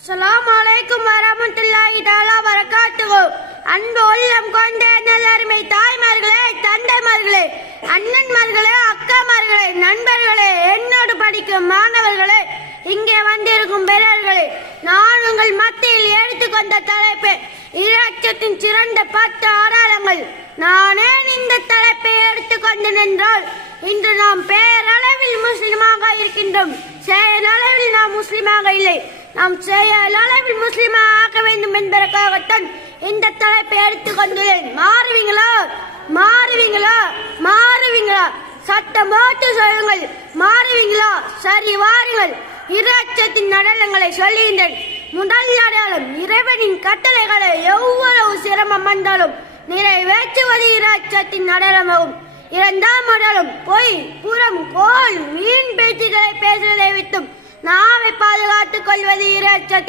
அஸ்ஸலாமு அலைக்கும் வரஹ்மத்துல்லாஹி தஆலா வரகாத்துஹு. அன்பு உள்ளம் கொண்ட நல்லருமை தாய்மார்களே, தந்தைமார்களே, அண்ணன்மார்களே, அக்காமார்களே, நண்பர்களே, என்னோடு படிக்கும் மாணவர்களே, இங்கே வந்திருக்கும் பெரியவர்களே, நான் உங்கள் மத்தியில் எடுத்துக்கொண்ட தலைப்பு இறையச்சத்தின் சிறந்த 10 அடையாளங்கள். நானே இந்த தலைப்பை எடுத்துக்கொண்டேன் என்றால் இன்று நாம் பேரளவில் முஸ்லிமாக இருக்கின்றோம், செயலளவில் நாம் முஸ்லிமாக இல்லை. நாம் செயலளவில் முஸ்லிமாக ஆக்க வேண்டும் என்பதற்காகத்தான் இந்த தலைப்பை எடுத்துக்கொண்டுள்ளேன். மாறுவீங்களா? மாறுவீங்களா? மாறுவீங்களா? சட்டம் போட்டு சொல்லுங்கள். மாறுவீங்களா? சரி, வாருங்கள். இறையச்சத்தின் அடையாளங்களை சொல்லுகின்றேன். முதல் அடையாளம், இறைவனின் கட்டளைகளை எவ்வளவு சிரமம் வந்தாலும் நிறைவேற்றுவது இறையச்சத்தின் அடையாளமாகும். இரண்டாம் அடையாளம், பொய், புறம், கோல், வீண் பேச்சுகளை பேசுவதை விட்டும் நாவை பாதுகாத்துக் கொள்வது இறையச்சத்தின்